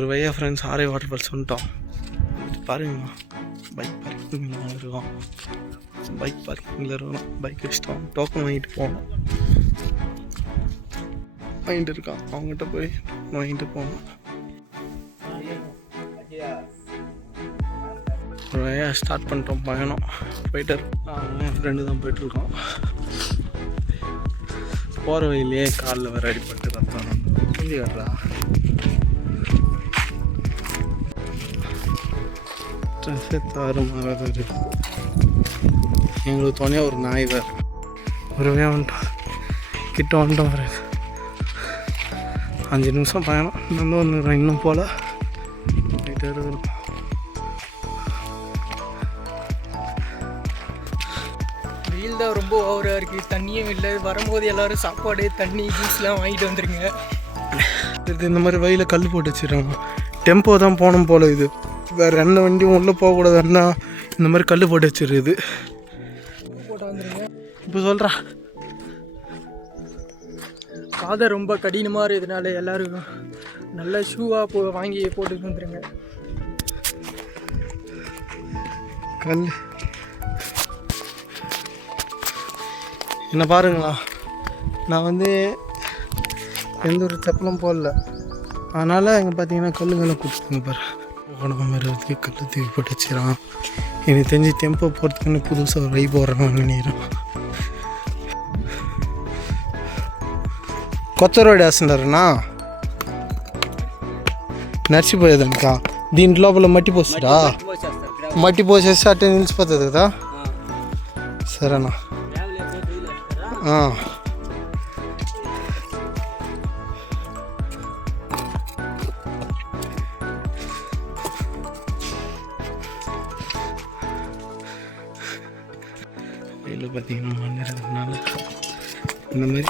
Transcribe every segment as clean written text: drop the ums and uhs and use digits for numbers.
ஒரு வழியாக ஃப்ரெண்ட்ஸ் ஆரே water falls வந்துட்டோம். பாருங்கம்மா, பைக் பார்க்கிங்கில் இருக்கோம். பைக் பார்க்கிங்கில் இருக்கணும். பைக் வச்சுட்டோம். டோக்கன் வாங்கிட்டு போகணும். வாங்கிட்டு இருக்கான். அவங்ககிட்ட போய் வாங்கிட்டு போகணும். ஒரு வழியாக ஸ்டார்ட் பண்ணிட்டோம் பயணம். போயிட்டு என் ஃப்ரெண்டு தான் போயிட்டுருக்கோம். போகிற வழியிலே காலில் வேறு அடிப்பட்டு ரத்தம் புள்ளி வர்றா. தாறுமாறாக இருக்குது. எங்களுக்கு துணையாக ஒரு நாய் வேறு. ஒரு வழியாக வந்துட்டோம். கிட்ட வந்துட்டோம் வேறு. 5 நிமிஷம் பயணம். இன்னும் போல் போயிட்டு இருக்கணும். வெயில் தான் ரொம்ப ஓவராக இருக்குது. தண்ணியும் இல்லை. வரும்போது எல்லோரும் சாப்பாடு தண்ணி ஜூஸ்லாம் வாங்கிட்டு வந்துருங்க. இந்த மாதிரி வழியில் கல் போட்டு வச்சுருக்காங்க. டெம்போ தான் போகணும் போல். இது வேறு எந்த வண்டியும் உள்ளே போகக்கூடாதுன்னா இந்த மாதிரி கல் போட்டு வச்சுருக்குது. போட்டு வந்துருங்க. இப்போ சொல்கிறா பாதை ரொம்ப கடினமாக இருக்கிறதுனால எல்லோரும் நல்ல ஷூவாக வாங்கி போட்டு வந்துடுங்க. கல் என்ன பாருங்களா, நான் எந்த ஒரு செப்பலும் போடல. அதனால் இங்கே பார்த்தீங்கன்னா கல்லுங்களை கொடுத்துங்க பாரு. உடம்பு மாதிரி கல் தூக்கி போட்டு வச்சுறான். எனக்கு தெரிஞ்சு டெம்போ போகிறதுக்குன்னு புதுசாக ஒரு வை போடுறான்னு நினைக்கிறேன். కొత్త రోడ్ వేస్తున్నారన్నా, నడిచిపోయేదానికా? దీని లోపల మట్టి పోస్తారా? మట్టి పోసేస్తే అట్టే నిలిచిపోతుంది కదా. సరేనా? வெயில் பார்த்தீங்கன்னா மண் இருக்கிறதுனால இந்த மாதிரி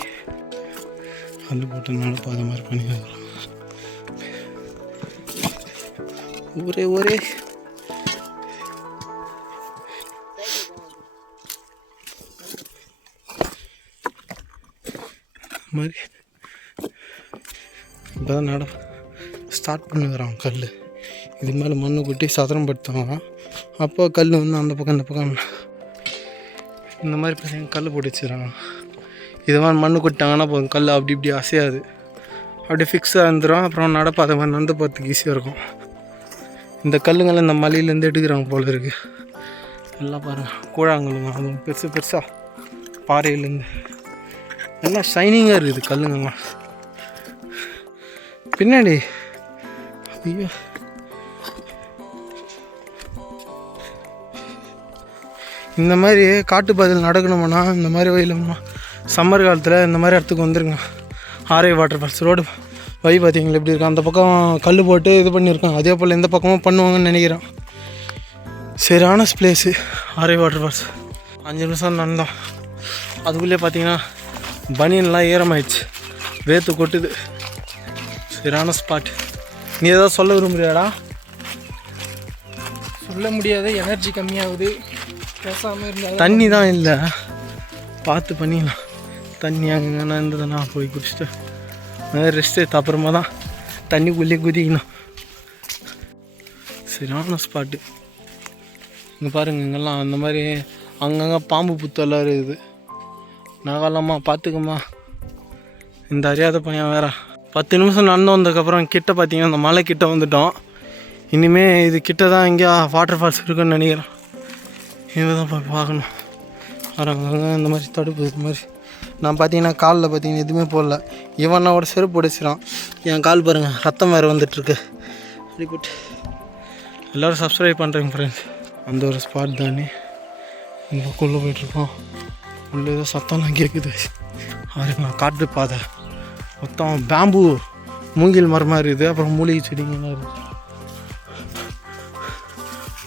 கல் போட்டதுனால பாத மாதிரி பண்ணி வரும். ஒரே மாதிரி இப்போ தான் ஸ்டார்ட் பண்ணுறான் கல். இது மேலே மண்ணு கொட்டி சதுரம் படுத்துவாங்க. அப்போ கல் அந்த பக்கம் இந்த பக்கம் இந்த மாதிரி பார்த்தீங்கன்னா கல் போட்டு வச்சுக்கிறாங்க. இது மாதிரி மண்ணு கொட்டாங்கன்னா போதும், கல் அப்படி இப்படி அசையாது, அப்படியே ஃபிக்ஸாக இருந்துடும். அப்புறம் நடப்பாதை மாதிரி நடந்து போகிறதுக்கு ஈஸியாக இருக்கும். இந்த கல்லுங்களை இந்த மலையிலேருந்து எடுக்கிறாங்க போல இருக்குது. எல்லாம் பாருங்கள், கூழாங்கல்லுங்க. அது பெருசாக பாறையிலேருந்து எல்லாம் ஷைனிங்காக இருக்குது கல்லுங்கள்லாம். பின்னாடி ஐயோ, இந்த மாதிரி காட்டு பாதையில் நடக்கணும்னா இந்த மாதிரி வயலுமா சம்மர் காலத்தில் இந்த மாதிரி இடத்துக்கு வந்துருங்க. ஆரே வாட்டர் ஃபால்ஸ் ரோடு வழி பார்த்தீங்களா எப்படி இருக்கும். அந்த பக்கம் கல் போட்டு இது பண்ணியிருக்காங்க. அதே போல் எந்த பக்கமும் பண்ணுவாங்கன்னு நினைக்கிறேன். சரியான பிளேஸு ஆரே வாட்டர் ஃபால்ஸ். 5 நிமிஷம் நடந்தோம். அதுக்குள்ளே பார்த்தீங்கன்னா பனியன்லாம் ஈரமாயிடுச்சு, வேத்து கொட்டுது. சரியான ஸ்பாட். நீ ஏதாவது சொல்ல விரும்புறியாடா? சொல்ல முடியாத, எனர்ஜி கம்மியாகுது. பேசாமல் இருந்தால் தண்ணி தான் இல்லை, பார்த்து பண்ணிடலாம். தண்ணி அங்கேனா இருந்ததுன்னா போய் குடிச்சிட்டு ரெஸ்ட் எடுத்து அப்புறமா தான் தண்ணிக்குள்ளே குதிக்கணும். சரியான ஸ்பாட்டு. இங்கே பாருங்கள், இங்கெல்லாம் அந்த மாதிரி அங்கங்கே பாம்பு புத்தெல்லாம் இருக்குது. நாகாலம்மா பார்த்துக்கம்மா. இந்த அறியாத பையன் வேறு 10 நிமிஷம் நடந்து வந்ததுக்கப்புறம் கிட்ட பார்த்தீங்கன்னா அந்த மலை கிட்ட வந்துட்டோம். இனிமேல் இது கிட்ட தான் எங்கேயா வாட்டர் ஃபால்ஸ் இருக்குன்னு நினைக்கிறேன். இங்கே தான் போய் பார்க்கணும். அங்கங்கே இந்த மாதிரி தடுப்பு இது மாதிரி. நான் பார்த்தீங்கன்னா காலில் பார்த்தீங்கன்னா எதுவுமே போடல. இவனோட செருப்பு பிடிச்சிடான். என் கால் பாருங்கள், ரத்தம் வேறு வந்துட்டுருக்கு. அடிப்பட்டு எல்லோரும் சப்ஸ்கிரைப் பண்ணுறேங்க ஃப்ரெண்ட்ஸ். அந்த ஒரு ஸ்பாட் தானே இந்த பக்கம்ல போயிட்டுருக்கோம். உள்ள ஏதோ சத்தம்லாம் கேட்குது. அதுங்களா காட்டு பாதை மொத்தம் பேம்பு மூங்கில் மரம் மாதிரி இருக்குது. அப்புறம் மூலிகை செடிங்கெல்லாம் இருக்குது.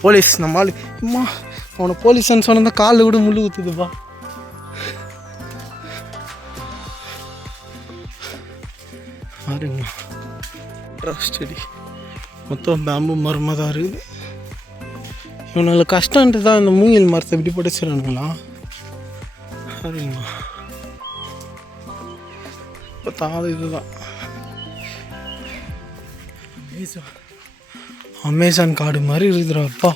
போலீஸ் நம்ம ஆள் அம்மா, அவனை போலீஸ்ன்னு சொன்னால் காலில் விட முள்ளு ஊற்றுதுப்பா. பாருங்களா செடி மொத்தம் பேம்பு மரமாக தான் இருக்குது. இவனால கஷ்டன்ட்டு தான் இந்த மூங்கில் மரத்தை இப்படி படிச்சிடணுங்களா? பாருங்களா இப்போ தான் இதுதான் அமேசான் காடு மாதிரி இருக்குதுடா அப்பா.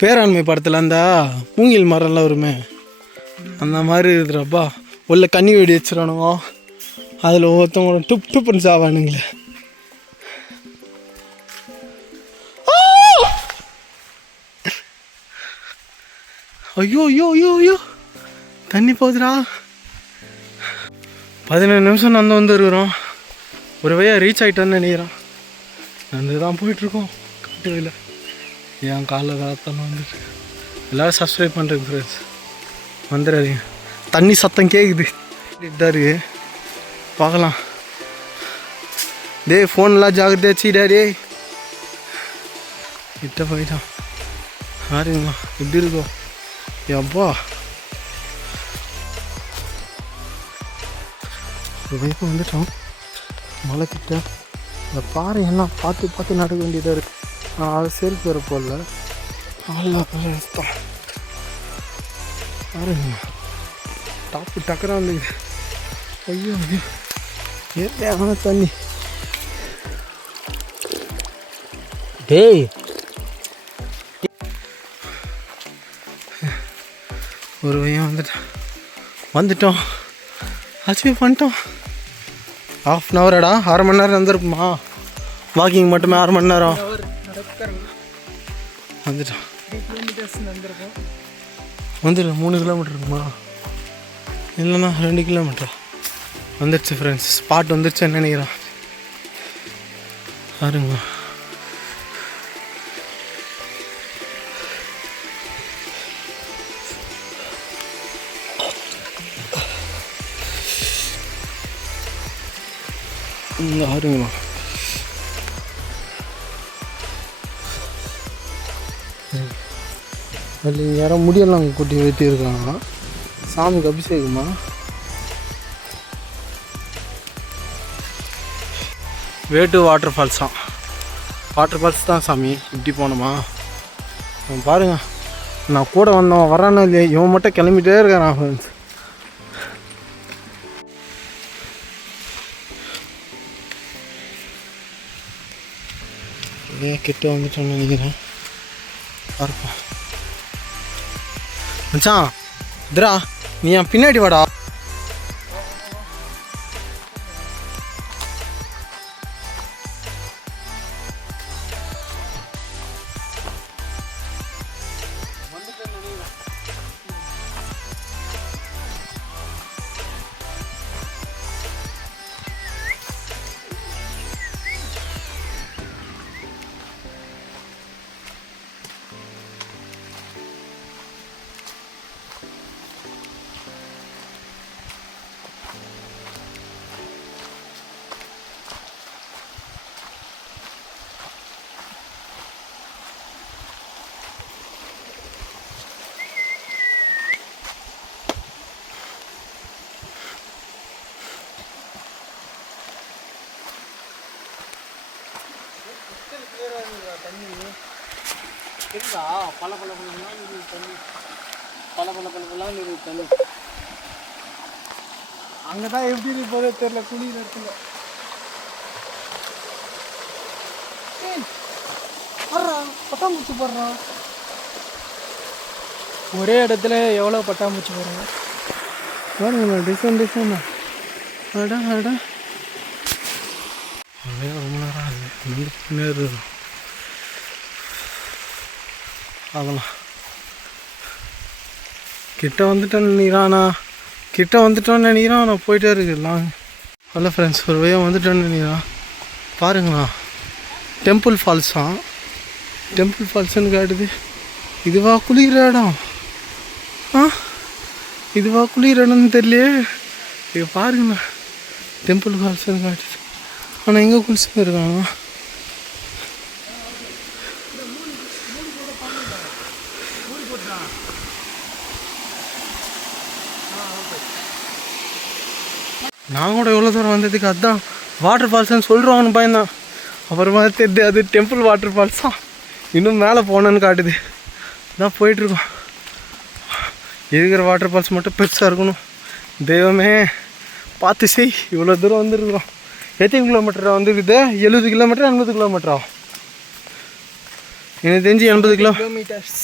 பேராண்மை படத்தில் அந்த மூங்கில் மரம்லாம் வருமே அந்த மாதிரி இருக்குதுடாப்பா. உள்ள கண்ணி வெடி வச்சிடணுங்க, அதில் ஒவ்வொருத்தவங்க டுப் டுப்புன்னு சாவானுங்களே. ஐயோ ஐயோ ஐயோ ஐயோ தண்ணி போகுதுடா. 17 நிமிஷம் நடந்து வந்துருக்குறோம். ஒரு வழியாக ரீச் ஆகிட்டோன்னு நினைக்கிறோம். நடந்து தான் போயிட்டுருக்கோம் காட்டு வழியில். என் காலில் தான் வந்துட்டு எல்லோரும் சப்ஸ்கிரைப் பண்ணுறேன் ஃப்ரெண்ட்ஸ், வந்துடாதீங்க. தண்ணி சத்தம் கேட்குது இதாரு பார்க்கலாம். டே ஃபோன்லாம் ஜாகிரதையா வச்சுக்கிட்டா டே. கிட்ட போயிட்டான் பாருங்களா எப்படி இருக்கும். அப்பா வரைக்கும் வந்துட்டோம் மலை கிட்ட. இந்த பாறை எல்லாம் பார்த்து பார்த்து நடக்க வேண்டியதாக இருக்குது. அது செல்ஃப் வர போடல நல்லா எடுத்தான் பாருங்க. டாப்பு டக்கராக இருந்தது. ஐயோ ஐயோ ஏற்கையான தண்ணி. டேய் ஒரு வழியாக வந்துட்டோம் அச்சீவ் பண்ணிட்டோம். 1/2 ஹவரடா, 1/2 மணி நேரம் வந்துருக்குமா? வாக்கிங் மட்டுமே 1/2 மணி நேரம் வந்துட்டோம். 3 கிலோமீட்டர்ஸ் நடந்திருக்கோம். வந்துடும் 3 கிலோமீட்டர் இருக்குமா? இல்லைண்ணா 2 கிலோமீட்டர் வந்துடுச்சு ஃப்ரெண்ட்ஸ். ஸ்பாட் வந்துடுச்சுன்னு நினைக்கிறேன் பாருங்க. இங்கே ஆறுங்களா அதில் இங்கே யாரும் முடியெல்லாம் அங்கே கொட்டி வெட்டியிருக்காங்க. சாமிக்கு அபிஷேகமா? வேட்டு வாட்டர் ஃபால்ஸ் தான். வாட்டர் ஃபால்ஸ் தான் சாமி. இப்படி போனோமா பாருங்க. நான் கூட வந்தவன் வரானோ இல்லையா, இவன் மட்டும் கிளம்பிட்டே இருக்கான் ஃப்ரெண்ட்ஸ். கிட்ட வந்துட்டோன்னு நினைக்கிறேன். பார்ப்போம் மச்சான். இதுரா நீ என் பின்னாடி வாடா. இருக்குதா பல தண்ணி பல தண்ணி அங்கே தான் எப்படி இருக்கு போதே தெரியல. குளிர் இடத்துல பட்டாம்பூச்சி போடுறான். ஒரே இடத்துல எவ்வளோ பட்டாம்பூச்சி போடுறாங்க பாருங்கண்ணா. டிசைனா அடா ரொம்ப நேரம் ஆகுது. நேரம் அதெல்லாம் கிட்ட வந்துட்டேன்னு நினைக்கிறானா. கிட்ட வந்துட்டோன்னு நினைக்கிறான். நான் போயிட்டே இருக்குலாம். ஹலோ ஃப்ரெண்ட்ஸ், ஒரு வழியாக வந்துட்டோன்னு நினைக்கிறான். பாருங்கண்ணா டெம்பிள் ஃபால்ஸா. டெம்பிள் ஃபால்ஸுன்னு காட்டுது. இதுவா குளிக்கிற இடம்? இதுவா குளிக்கிற இடம்னு தெரியலையே. இது பாருங்கண்ணா டெம்பிள் ஃபால்ஸுன்னு காட்டுது. ஆனால் எங்கே குளிச்சுன்னு இருக்காங்க? நான் கூட எவ்வளோ தூரம் வந்ததுக்கு அதுதான் வாட்டர் ஃபால்ஸ்ன்னு சொல்கிறோன்னு பயந்தான். அப்புறமா தெரியுது அது டெம்பிள் வாட்டர் ஃபால்ஸ் தான். இன்னும் மேலே போனேன்னு காட்டுது. தான் போயிட்டுருக்கோம். இருக்கிற வாட்டர் ஃபால்ஸ் மட்டும் பெருசாக இருக்கணும். தெய்வமே பார்த்து செய். இவ்வளோ தூரம் வந்துருக்குறோம். எத்தனை கிலோமீட்டர் வந்துருக்குது? 70 கிலோமீட்டர் 80 கிலோமீட்டரா? எனக்கு தெரிஞ்சு 80 கிலோமீட்டர்ஸ்.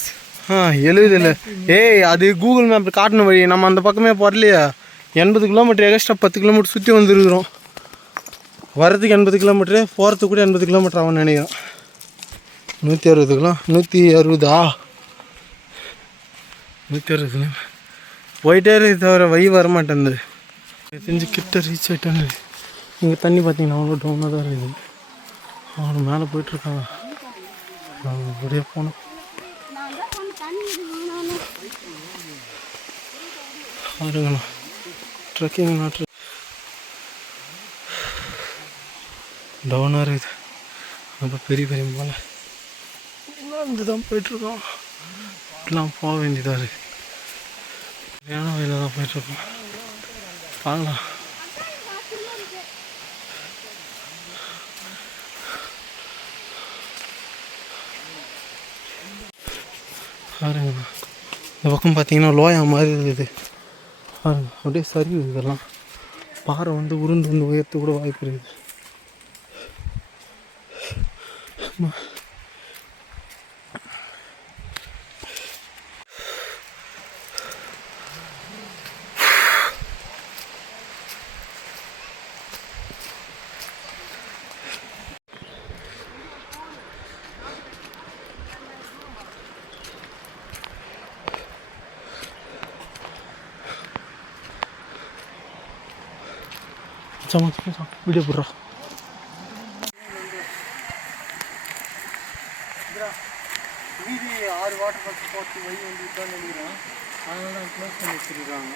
70 இல்லை. ஏய் அது கூகுள் மேப் காட்டின வழி, நம்ம அந்த பக்கமே போகலையா? 80 கிலோமீட்டர் எக்ஸ்ட்ரா 10 கிலோமீட்டர் சுற்றி வந்துருக்குறோம். வரதுக்கு 80 கிலோமீட்டரு, போகிறதுக்கு கூட 80 கிலோமீட்டர் ஆகும்னு நினைக்கிறேன். 160 கிலோ 160 160 போயிட்டே இருக்கு தவிர வழி வரமாட்டேங்குது. தெரிஞ்சு கிட்ட ரீச் ஆகிட்டாங்க. இங்கே தண்ணி பார்த்தீங்கன்னா அவ்வளோ டவுனாக தான் இருக்குது. அவங்க மேலே போயிட்டுருக்காங்க. நாங்கள் அப்படியே போனோம். பாருங்கண்ணா ட்ரெக்கிங் நாட்டு டவுனாக இருக்குது. ரொம்ப பெரிய பெரிய மலை இருந்து தான் போயிட்டுருக்கோம். இப்படிலாம் போக வேண்டியதாக இருக்குது. சரியான வயலில் தான் போயிட்டுருக்கோம். பார்க்கலாம். பாருங்கண்ணா இந்த பக்கம் பார்த்தீங்கன்னா லோயா மாதிரி இருக்குது. பாருங்க அப்படியே சரிவு. இதெல்லாம் பாறை வந்து உருண்டு வந்து உயர்த்து கூட வாய்ப்பு இருக்குது. வீடியோ போடுறோம். மீதி 6 வாட்டர் ஃபால்ஸ் போட்டு வழி வந்து தான் நினைக்கிறேன். அதனால தான் க்ளோஸ் பண்ணி வச்சுருக்காங்க.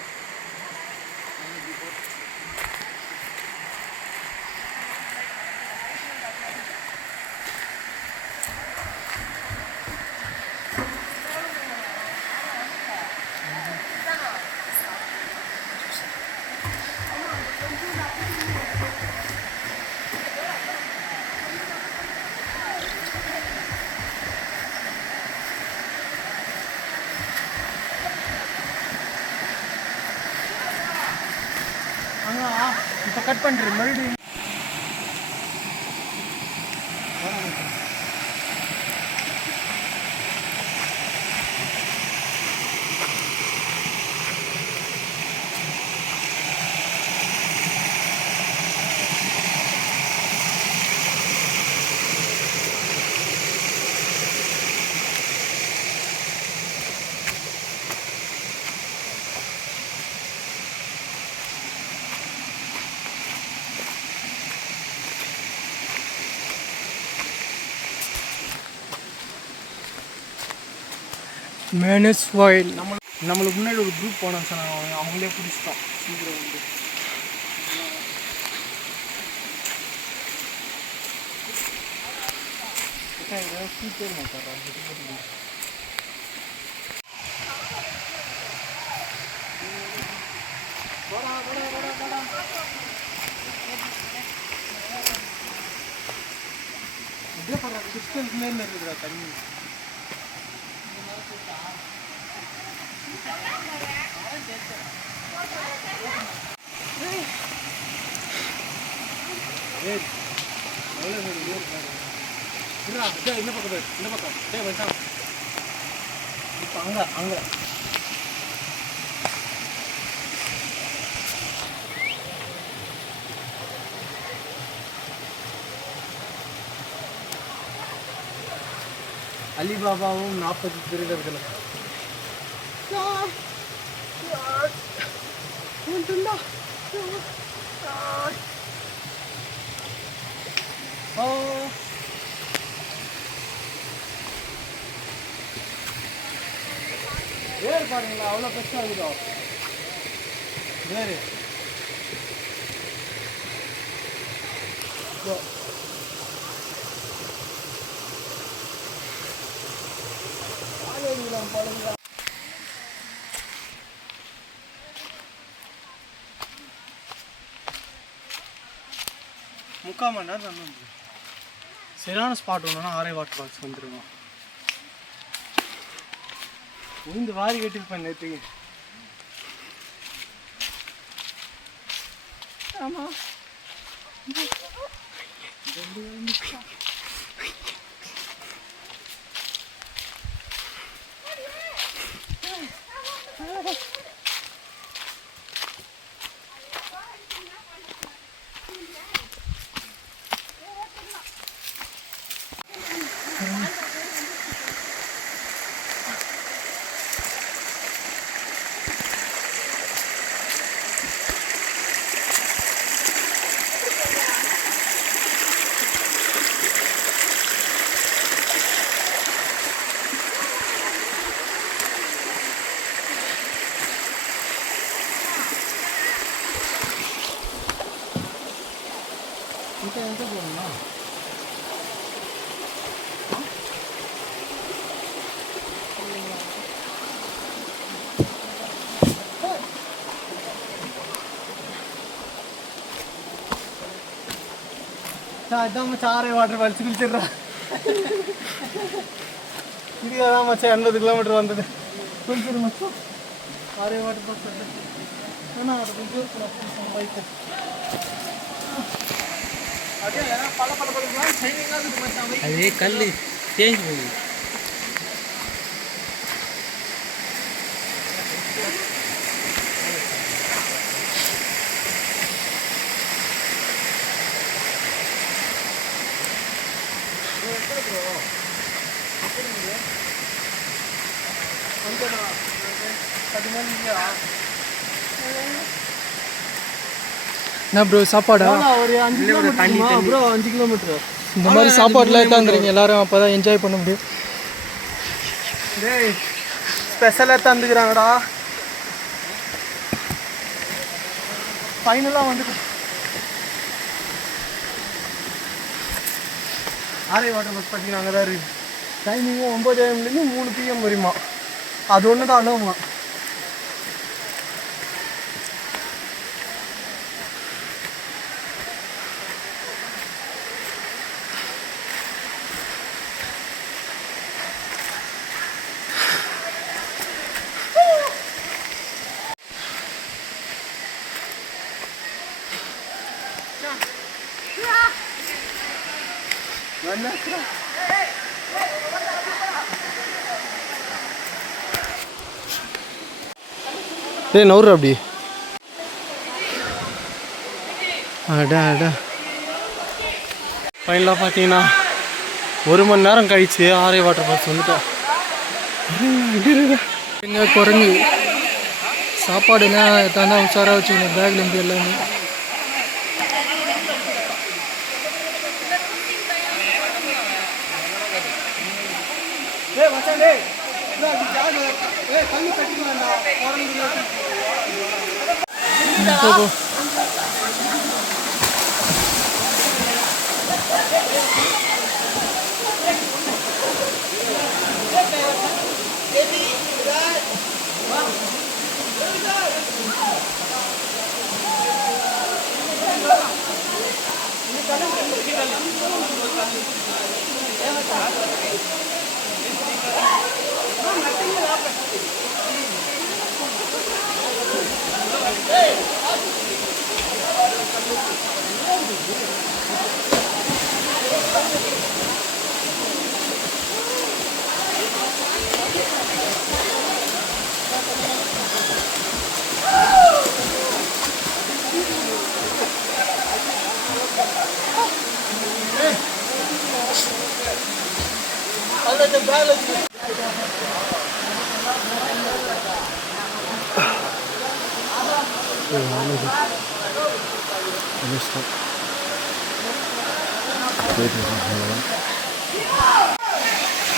இப்போ கட் பண்ணுறேன் மறுபடியும். மேனஸ் வாயில். நம்மளுக்கு முன்னாடி ஒரு குரூப் போனோம் சார். அவங்களே பிடிச்சிட்டோம் சீக்கிரம் வந்து. டிஸ்டன்ஸ் மேலே இருக்குதா தண்ணி? இந்த பக்கம் இந்த பக்கம் இப்போ அங்கே அங்கே அலிபாபாவும் 40 திருடர்கள். வேறு பாருங்களா அவ்வளோ பெருசாக இருக்குதோ வேறு. முக்கால் மணி நேரம் தான் வந்துடும். சரியான ஸ்பாட் ஒன்றுனா ஆரே வாட்டர் ஃபால்ஸ் வந்துடுவோம். உயிந்து வாரி கட்டிருப்பேன் நேற்றுக்கு. ஆமாம் இப்போ எங்கே போகணும்னா இதான் மச்சான் ஆரே வாட்டர் ஃபால்ஸ் குளிச்சிடுறா. இதுக்காக தான் மச்சான் 80 கிலோமீட்டர் வந்தது. குளிச்சிரு மச்சான் ஆரே வாட்டர் ஃபால்ஸ். ஏன்னா அதை கொஞ்சம் பைக்கு அதே கல் தேஞ்சு போகுது. என்ன ப்ரோ சாப்பாடா? ஒரு 5 கிலோமீட்டர் ப்ரோ, 5 கிலோமீட்டர். இந்த மாதிரி சாப்பாடுலாம் எடுத்தாந்துறீங்க எல்லாரும், அப்போ தான் என்ஜாய் பண்ண முடியும். டேய் ஸ்பெஷலாக தந்துக்கிறாங்கடா. ஃபைனலாக வந்து ஆரே வாட்டர் பஸ் பார்த்தீங்கன்னா அங்கே தான் இருக்குது. டைமிங்கும் 9 AM-லேருந்து 3 PM வரையுமா. அது ஒன்று தான் அனுபவமா. டேய் நவுறு அப்படி. அடா அடா. ஃபைனலாக பார்த்தீங்கன்னா 1 மணி நேரம் கழிச்சு ஆரே வாட்டர் ஃபால்ஸ் வந்துட்டோம். எங்கே குரங்கு சாப்பாடுனா தான் உஷாராக வச்சுக்கணும் பேக்லேருந்து எல்லாமே.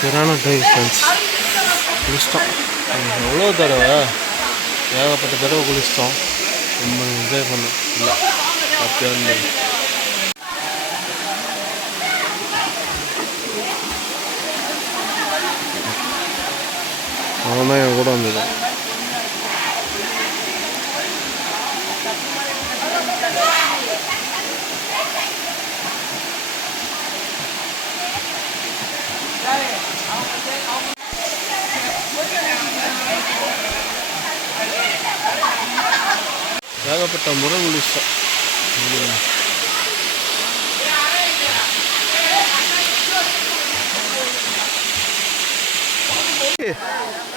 சரியான டைவ் ஃப்ரெண்ட்ஸ். குளிச்சிட்டோம் எவ்வளோ தடவை, ஏகப்பட்ட தடவை குளிச்சிட்டோம். ரொம்ப என்ஜாய் பண்ணோம். இல்லை ஹாப்பியாக இருந்தது. அவன் தான் என் கூட வந்தது. ஏகப்பட்ட முறை குளிச்சிட்டோம்.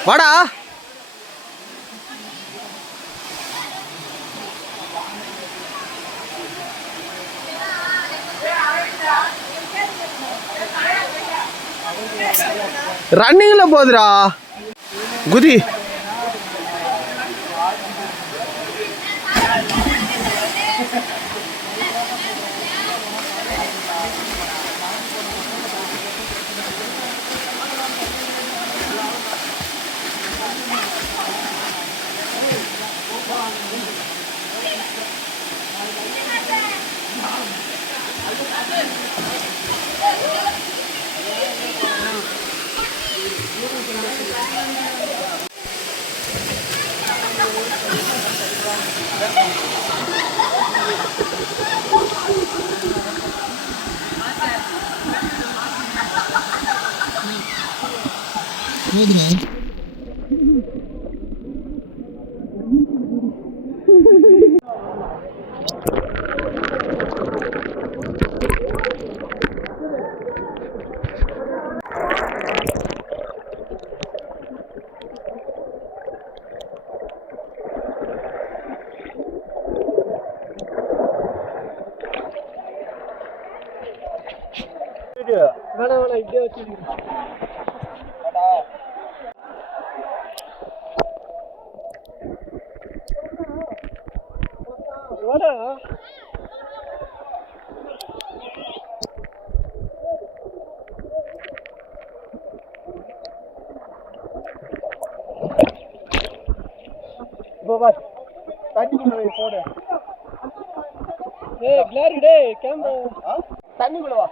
வாடா. ரன்னிங்ல போகுதுடா குதி. வேணாம் இப்படியே வச்சு வாடா. தண்ணிக்குள்ள போடு. ஏய் கிளாரி டே கேமரா தண்ணிக்குள்ள வா.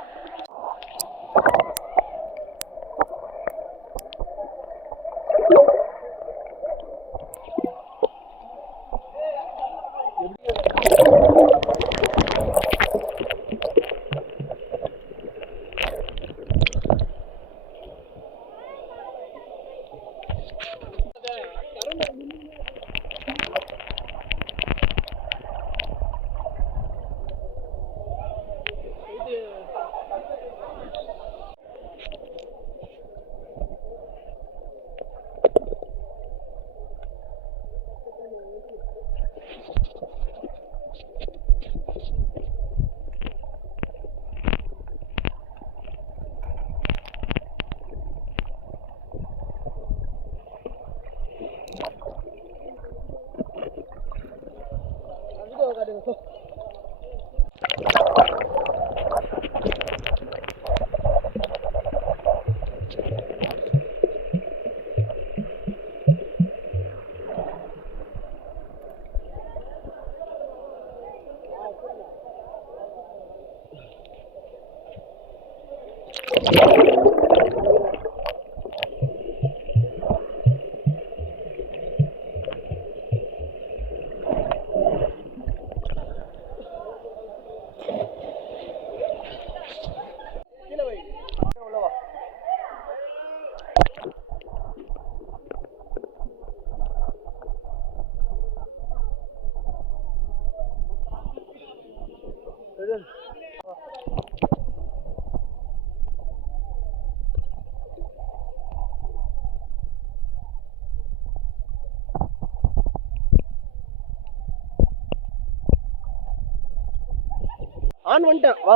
ஆன் வந்துட்டேன் வா.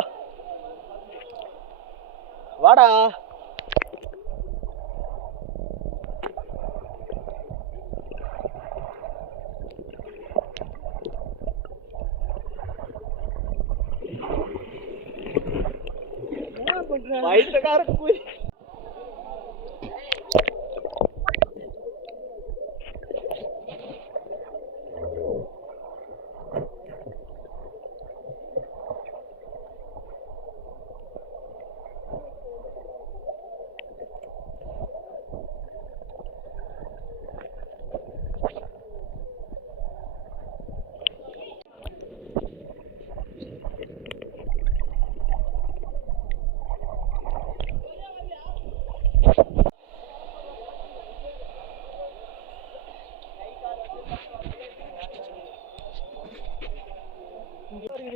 வாடா. என்ன பண்ற வயிற்றுக்காரக்கு போய்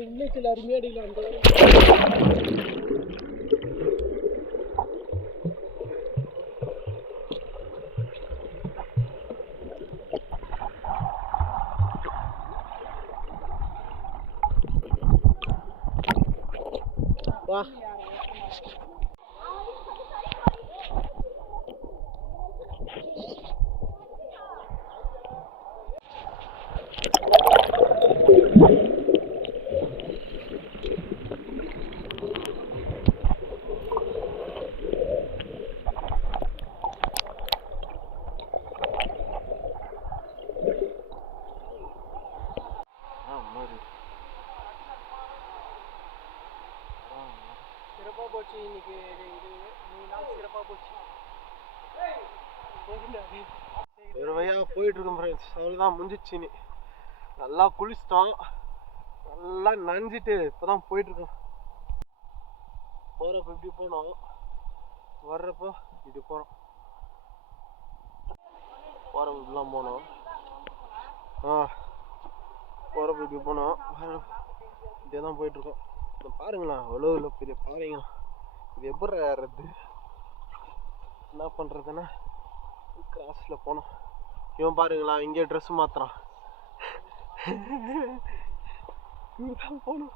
இன்னைக்கு அருமையாடியில் வந்து வா. சிறப்பாக போச்சு இன்னைக்கு. இது 3 நாள் சிறப்பாக போச்சு. ஒரு வழியாக போயிட்டு இருக்கோம் ஃப்ரெண்ட்ஸ். அவ்வளோதான், முடிஞ்சிச்சு. நீ நல்லா குளிச்சிட்டோம், நல்லா நனைஞ்சிட்டு இப்போதான் போயிட்டு இருக்கோம். போகிறப்ப இப்படி போனோம், வர்றப்போ இப்படி போகிறோம். போகிறப்ப இப்படிலாம் போனோம், போகிறப்ப இப்படி போனோம், இப்படியே தான் போயிட்டுருக்கோம். இப்போ பாருங்களா, அவ்வளோ இல்லை பெரிய பாருங்க. இது எப்படி ஏறுறது, என்ன பண்ணுறதுன்னா கிராஸில் போனோம். இவன் பாருங்களா, இங்கே ட்ரெஸ் மாத்துறான். இங்கதான் போனோம்.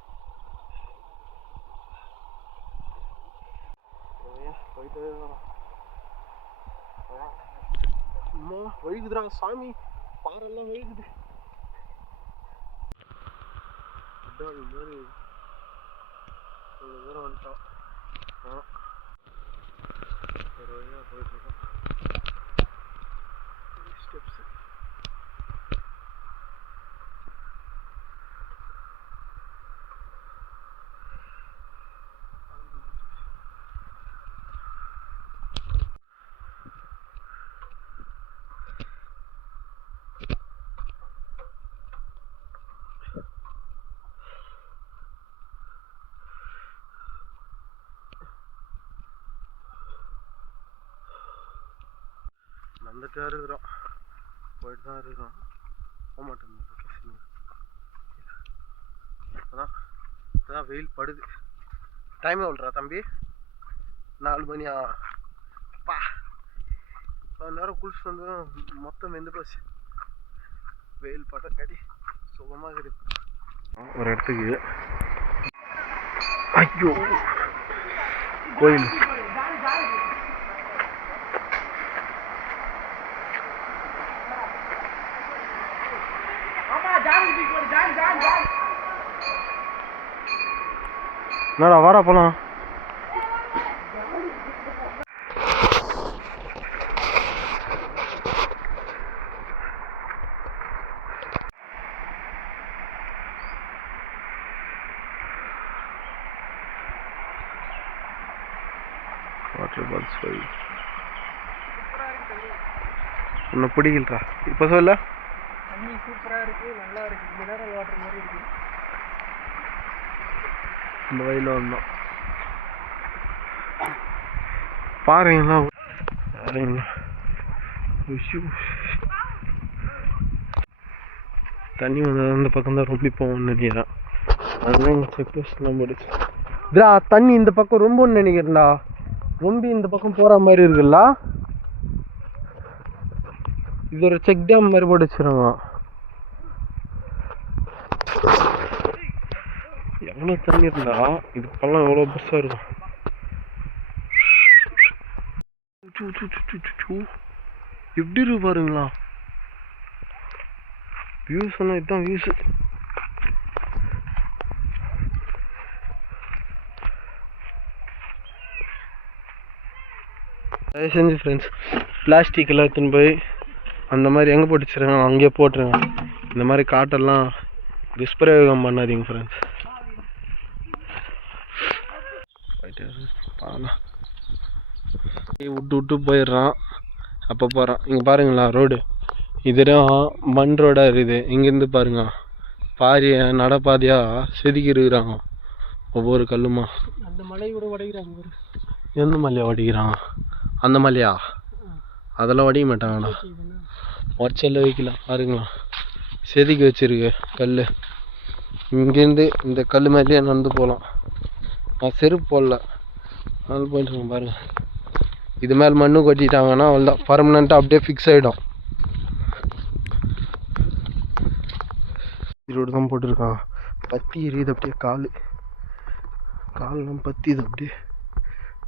போயிட்டு வரோம். அம்மா வழுகுதுடா சாமி, பாறெல்லாம் வழுகுது. இது மாதிரி கொஞ்சம் தூரம் வந்துட்டோம். ஒரு வழியாக போயிட்டுருக்கோம். ஸ்டெப்ஸ் வந்துட்டு இருக்கிறோம், போயிட்டு தான் இருக்கிறோம். போக மாட்டேன் லொக்கேஷன். இப்போதான் வெயில் படுது. டைம் எவ்வளோடா தம்பி? 4 மணியா? பா, நேரம் குளிச்சுட்டு வந்து மொத்தம் வெந்து போச்சு. வெயில் பட கடி சுகமாக இருக்குது. ஒரு இடத்துக்கு, ஐயோ கோயில். என்னடா வாடா போலாம். வாட்டர் பால்ஸ் உன்னை பிடிக்கலா இப்போ சொல்ல. தண்ணி சூப்பராக இருக்குது, நல்லா இருக்குது, மினரல் வாட்டர் மாதிரி இருக்குது. இந்த வயலில் வந்தோம் பாருங்களா. தண்ணி வந்து அந்த பக்கம் தான் ரொம்ப போகும்னு நினைக்கிறேன். அதுதான் எங்கள் செக் போஸ்ட்லாம் போடுச்சு. இதா தண்ணி இந்த பக்கம் ரொம்பன்னு நினைக்கிறேன்டா. ரொம்ப இந்த பக்கம் போகிற மாதிரி இருக்குல்ல. இது ஒரு செக் டேம் மாதிரி போட்டு வச்சுருங்க. எவ்வளோ தண்ணி இருந்தா இது பள்ளம் எவ்வளோ பெருசாக இருக்கும். எப்படி இருக்கு பாருங்களா. வியூஸ் எல்லாம் இதுதான் வியூஸ். தயவு செஞ்சு ஃப்ரெண்ட்ஸ், பிளாஸ்டிக் எல்லாம் எடுத்துன்னு போய் அந்த மாதிரி எங்கே போட்டு வச்சுருங்க அங்கேயே போட்டுருங்க. இந்த மாதிரி காட்டெல்லாம் துஷ்பிரயோகம் பண்ணாதீங்க ஃப்ரெண்ட்ஸ். பாலாம் விட்டு விட்டு போயிடுறான், அப்போ போகிறான். இங்கே பாருங்களா ரோடு, இதுதான் மண் ரோடாக இருக்குது. இங்கேருந்து பாருங்க பாரிய நடப்பாதையாக செதுக்கி இருக்கிறாங்க ஒவ்வொரு கல்லுமா. அந்த மலையோட உடைக்கிறாங்க. எந்த மலையா உடைக்கிறான்? அந்த மலையா? அதெல்லாம் உடைக்க மாட்டாங்கண்ணா, ஒச்சல்ல வைக்கலாம். பாருங்களா செதுக்கி வச்சிருக்கு கல். இங்கேருந்து இந்த கல் மேலேயே நடந்து போகலாம். நான் செருப்பு போடல, அதனால போயிட்டு பாருங்க. இது மேலே மண்ணு கொட்டிட்டாங்கன்னா அவ்வளோதான், பர்மனெண்ட்டாக அப்படியே ஃபிக்ஸ் ஆகிடும். ரோடு தான் போட்டிருக்கான். பத்தி எரியுது அப்படியே கால். காலெலாம் பற்றிது அப்படியே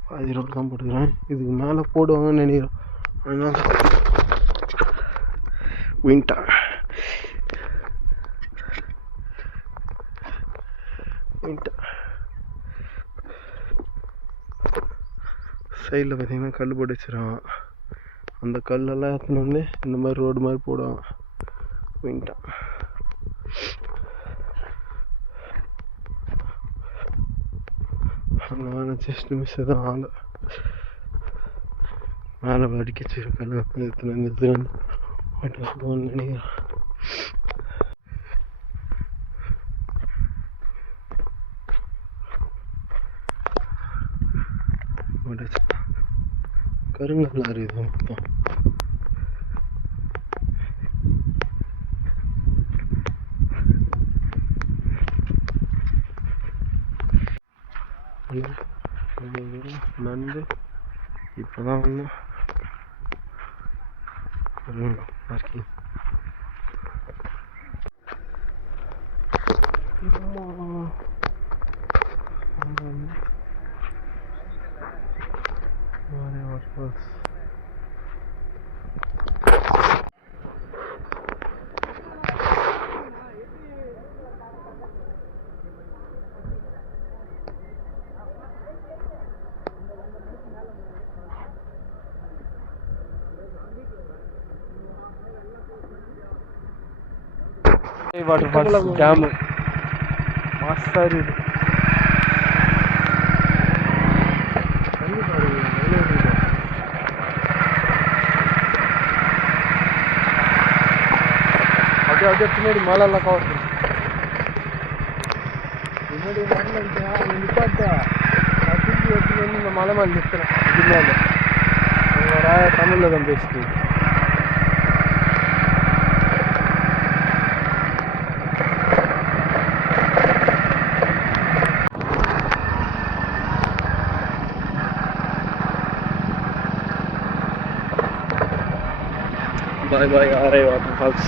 பாதி ரோடு தான் போட்டுக்கிறேன். இதுக்கு மேலே போடுவாங்கன்னு நினைக்கிறேன். அதனால் வின்டர் சைடில் பார்த்தீங்கன்னா கல் போட்டு வச்சுருவான். அந்த கல்லெல்லாம் எடுத்துன்னு வந்து இந்த மாதிரி ரோடு மாதிரி போடுவான். வின்டர் அங்கே ஜஸ்ட் மிஸ் தான் ஆள் மேலே அடிக்க வச்சுருக்கேன். எடுத்துன்னு நினைக்கிறேன். கருங்கல்லாம் இருக்குது மொத்தம். நண்டு இப்போதான் வந்தோம். பார்க்கிங் வாட்டர் ஃபால்ஸ் டேமு மாசாக இருக்குது. அப்படியே பின்னாடி மழைலாம் கவர் பின்னாடி மழை நிப்பாட்டா நான் திருப்பி எடுத்துட்டு வந்து இந்த மலை மேலே நிற்கிறேன். இது மேலே அவங்க ஒரு தமிழில் தான் பேசிட்டு बाय बाय आ रहे वाटर फॉल्स.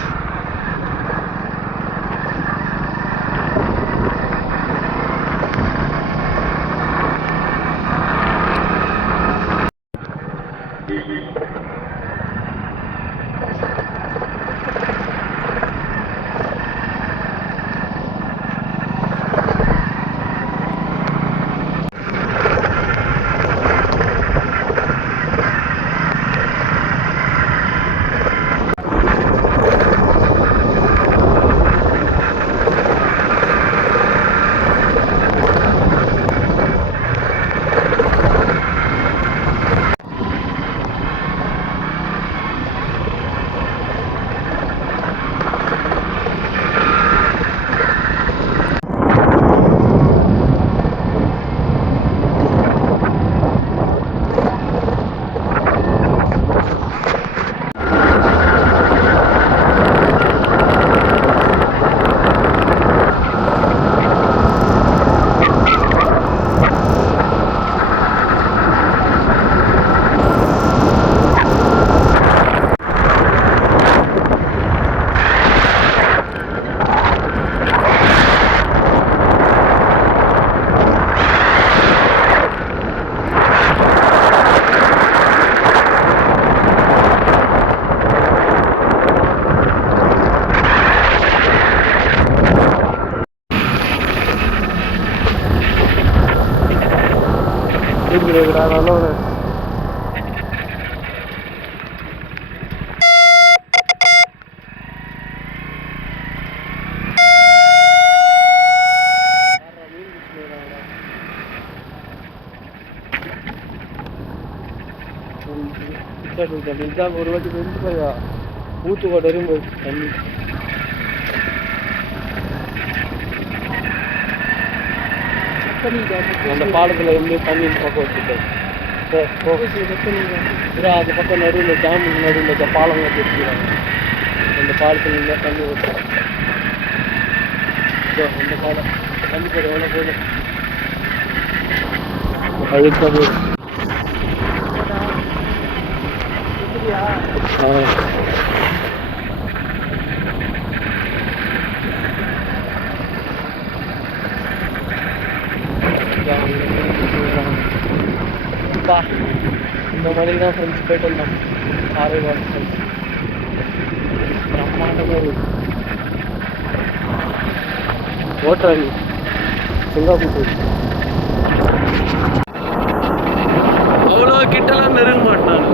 நல்ல ஒரு வாட்டி வெந்து போயா ஊத்துக்கோட்டை வரையும் போயிடுச்சு தண்ணி. அந்த பாலத்தில் இருந்து தண்ணி பக்கம் வச்சுட்டேன். அது பக்கம் நடுவில் டேமுக்கு நடுவில் பாலம் கட்டி வச்சுக்கிறாங்க. அந்த பாலத்தில் இருந்தால் தண்ணி ஊற்றுறோம். அந்த பாலம் தண்ணி போட எவ்வளோ போதும் அதுக்கு தான் போதும். பா இந்த மலைக்கு தான் ஃப்ரெண்ட்ஸ் போயிட்டு வந்தோம். ஆரோக்கியம் ஃப்ரெண்ட்ஸ் பிரம்மாண்டமாக இருக்குது. ஓட்டாளி சிங்கப்பூர் அவ்வளோ கிட்டலாம் நெருங்க மாட்டான்.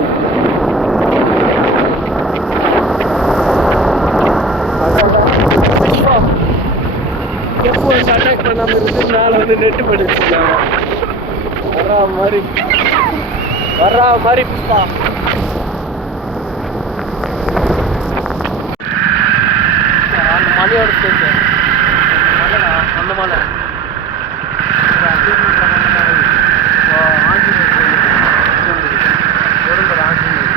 எப்போ அட்டாக் பண்ணாமல் இருந்து மேலே வந்து நெட்டு படிச்சுருக்காங்க. வர்ற மாதிரி புஷ்பா அந்த மலையோட சேர்த்து மலைடா அந்த மலை ஆஞ்சநேயர் கோயில் ஆஞ்சநேயர்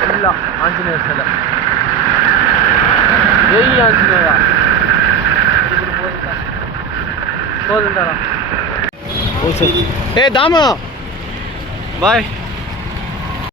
ஃபுல்லாக ஆஞ்சநேயர் சிலை ஏய் ஆஞ்சநேயா போதுண்டா. ஓ சார் ஏ தாமா பாய்.